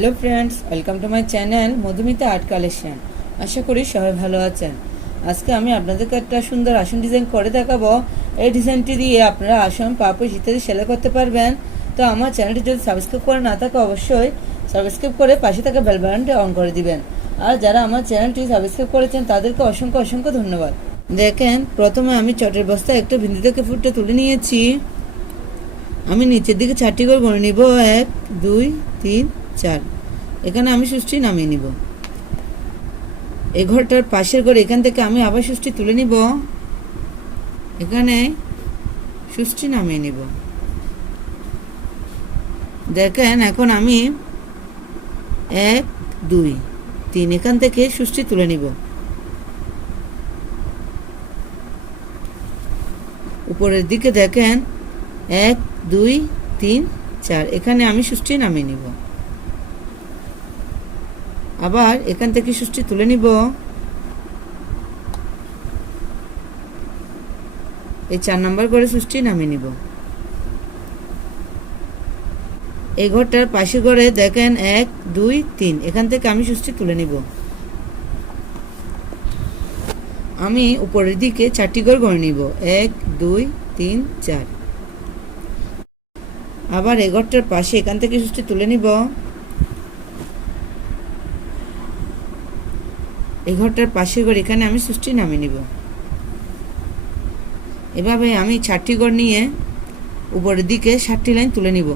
Hello friends, welcome to my channel Madhumita art collection. আশা করি সবাই ভালো আছেন। আজকে আমি আপনাদেরকে একটা সুন্দর আসন ডিজাইন করে দেখাবো। এই ডিজাইনটি দিয়ে আপনারা আসন, পাপোশ ইত্যাদি সেলাই করতে পারবেন। তো আমার চ্যানেলটি যদি সাবস্ক্রাইব করে না থাকে অবশ্যই সাবস্ক্রাইব করে পাশে থাকা বেল বাটনটি অন করে দিবেন। আর যারা আমার চ্যানেলটি সাবস্ক্রাইব করেছেন তাদেরকে অসংখ্য অসংখ্য ধন্যবাদ। দেখেন, প্রথমে আমি চটের বস্তায় একটা বিন্দু থেকে ফুটটা তুলে নিয়েছি। আমি নিচের দিকে 4টি করে গুনে নিব, 1 2 3 4। এখানে আমি সুষ্টি নামিয়ে নিব। এই ঘরটার পাশের ঘর, এখান থেকে আমি আবার সুষ্টি তুলে নিব, এখানে সুষ্টি নামিয়ে নিব। দেখেন, এখন আমি 1 2 3 এখান থেকে সুষ্টি তুলে নিব। উপরের দিকে দেখেন 1 2 3 4, এখানে আমি সুষ্টি নামিয়ে নিব। আবার এখান থেকে সুষ্টি তুলে নিব। এই 4 নম্বর করে সুষ্টি নামিয়ে নিব। এই ঘরটার পাশের ঘরে দেখেন 1 2 3, এখান থেকে আমি সুষ্টি তুলে নিব। আমি উপরের দিকে 4টি ঘর গড়ে নিব, 1 2 3 4। আবার এই ঘরটার পাশে এখান থেকে সুষ্টি তুলে নিব। এই ঘরটার পাশের ঘর, এখানে আমি সুষ্টি নামিয়ে নিব। এভাবে আমি 4টি ঘর নিয়ে উপরের দিকে 7টি লাইন তুলে নিব।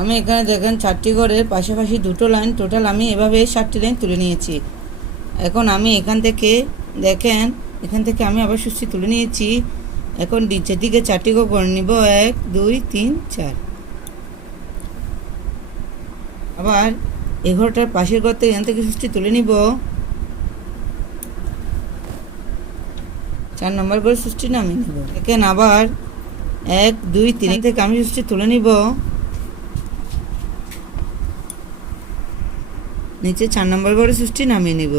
আমি এখানে দেখেন 4টি ঘরের পাশাপাশি 2টো লাইন, টোটাল আমি এভাবে 7টি লাইন তুলে নিয়েছি। এখন আমি এখান থেকে দেখেন, এখান থেকে আমি আবার সুষ্টি তুলে নিয়েছি। এখন নিচের দিকে 4টি ঘর করে নিব, 1 2 3 4। আবার এই ঘরটার পাশের ঘর থেকে এখান থেকে সুষ্টি তুলে নিব। 4 নম্বর করে সুষ্টি নামিয়ে নিব। দেখেন, আবার 1 2 3 থেকে আমি সুষ্টি তুলে নিব। নিচে 4 নম্বর করে সুষ্টি নামিয়ে নিব।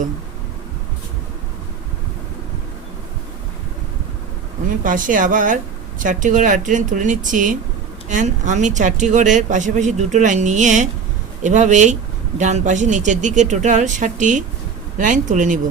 আমি পাশে আবার 4টি ঘরে 8টি লাইন তুলে নিচ্ছি। আমি 4টি ঘরের পাশাপাশি 2টো লাইন নিয়ে এভাবেই ডান পাশে নিচের দিকে টোটাল 7টি লাইন তুলে নিব।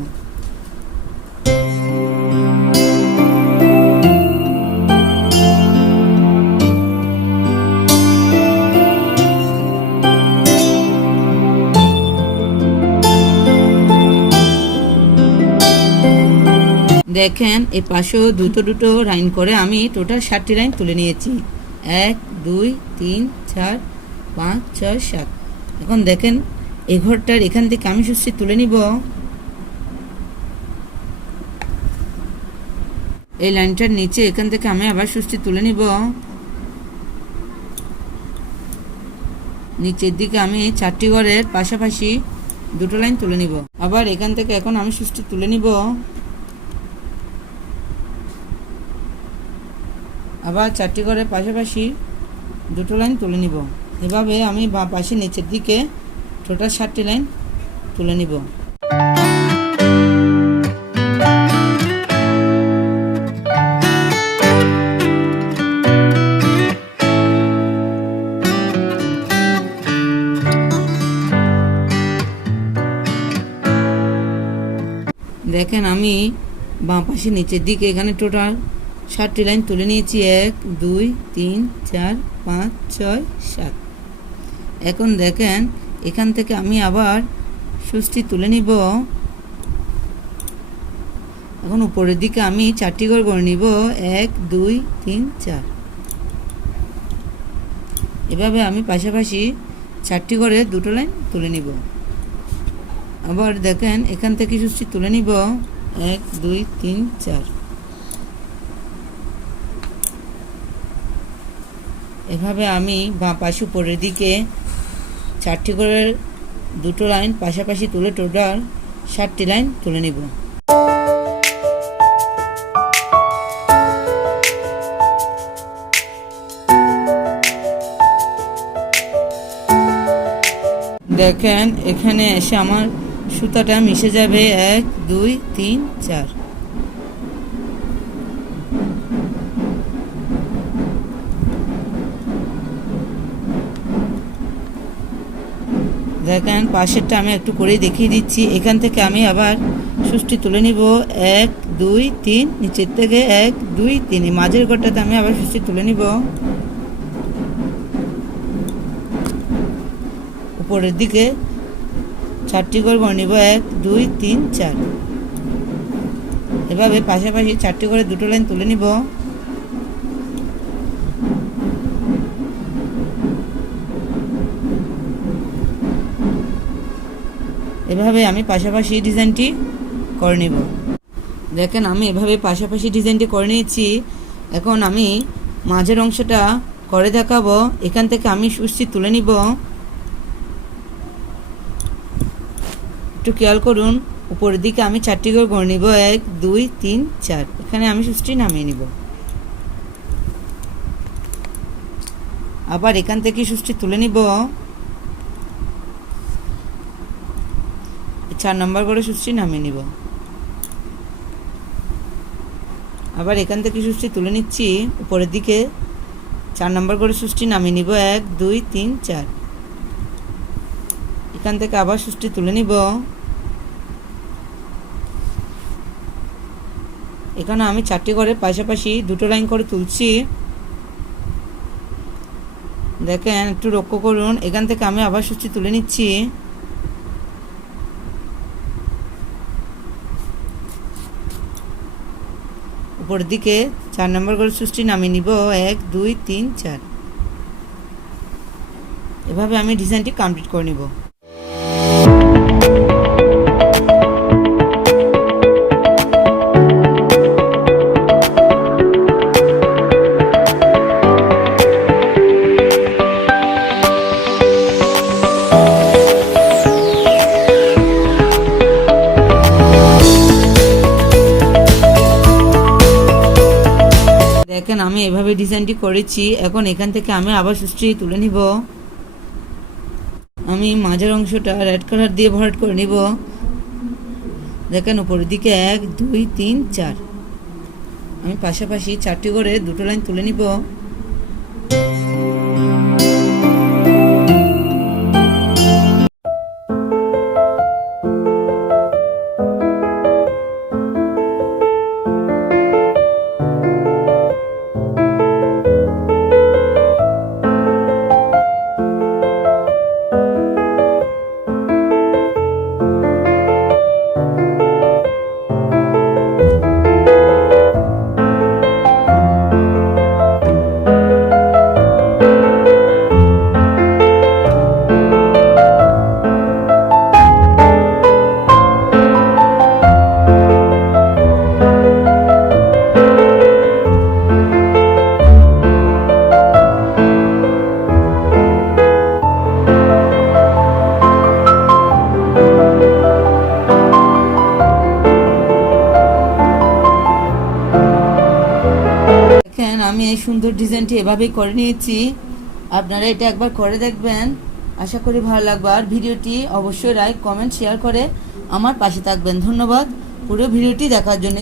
দেখেন, এই পাশেও দুটো লাইন করে আমি টোটাল 7টি লাইন তুলে নিয়েছি। 1 2 3 4 5 6 7। এখন দেখেন, এই ঘরটার এখান থেকে আমি সুষ্টি তুলে নিব। এই লাইনটার নিচে এখান থেকে আমি আবার সুষ্টি তুলে নিব। নিচের দিকে আমি 4টি ঘরের পাশাপাশি 2টো লাইন তুলে নিব। আবার এখান থেকে এখন আমি সুষ্টি তুলে নিব। আবার 4টি ঘরের পাশাপাশি 2টো লাইন তুলে নিব। এভাবে আমি বাঁ পাশে নিচের দিকে টোটাল 7টি লাইন তুলে নিব। দেখেন, আমি বাঁ পাশে নিচের দিকে এখানে টোটাল 7টি লাইন তুলে নিয়েছি। 1 2 3 4 5 6 7। এখন দেখেন, এখান থেকে আমি আবার সুষ্টি তুলে নিব। এখন উপরের দিকে আমি 4টি ঘর করে নিব, 1 2 3 4। এভাবে আমি পাশাপাশি 4টি ঘরে 2টো লাইন তুলে নিব। আবার দেখেন, এখান থেকে সুষ্টি তুলে নিব, 1 2 3 4। এভাবে আমি বাঁ পাশে উপরের দিকে 4টি করে 2টো লাইন পাশাপাশি তুলে টোটাল 7টি লাইন তুলে নিব। দেখেন এখানে এসে আমার সুতাটা মিশে যাবে 1 2 3 4। দেখেন পাশেরটা আমি একটু করে দেখিয়ে দিচ্ছি। এখান থেকে আমি আবার সুচটি তুলে নিব 1 2 3, নিচের থেকে 1 2 3, মাঝের ঘরটাতে আমি আবার সুচটি তুলে নিব। উপরের দিকে 4টি ঘর করে নিব 1 2 3 4। এভাবে পাশাপাশি 4টি করে দুটো লাইন তুলে নিব। এভাবে আমি পাশাপাশি ডিজাইনটি করে নিব। দেখেন আমি এভাবে পাশাপাশি ডিজাইনটি করে নিয়েছি। এখন আমি মাঝের অংশটা করে দেখাবো। এখান থেকে আমি সুচটি তুলে নিব। একটু খেয়াল করুন, উপরের দিকে আমি 4টি করে করে নিব 1 2 3 4। এখানে আমি সুচটি নামিয়ে নিব। আবার এখান থেকে সুচটি তুলে নিব। 4 নম্বর করে সুচটি নামিয়ে নিব। আবার এখান থেকে সুচটি তুলে নিচ্ছি। উপরের দিকে 4 নম্বর করে সুচটি নামিয়ে নিব 1 2 3 4। এখান থেকে আবার সুচটি তুলে নিব। এখানে আমি 4টি করে পাশাপাশি দুটো লাইন করে তুলছি। দেখেন একটু লক্ষ্য করুন, এখান থেকে আমি আবার সুচটি তুলে নিচ্ছি। উপরের দিকে 4 নম্বর করে সুচটি নামিয়ে নিব 1 2 3 4। এভাবে আমি ডিজাইনটি কমপ্লিট করে নিব। দেখেন আমি এভাবে ডিজাইনটি করেছি। এখন এখান থেকে আমি আবার সুচটি তুলে নিব। আমি মাঝের অংশটা রেড কালার দিয়ে ভরাট করে নিব। দেখেন উপরের দিকে 1 2 3 4। আমি পাশাপাশি 4টি করে দুটো লাইন তুলে নিব। আমি এই সুন্দর ডিজাইনটি এভাবেই করে নিয়েছি। আপনারা এটা একবার করে দেখবেন, আশা করি ভালো লাগবে। আর ভিডিওটি অবশ্যই লাইক কমেন্ট শেয়ার করে আমার পাশে থাকবেন। ধন্যবাদ পুরো ভিডিওটি দেখার জন্য।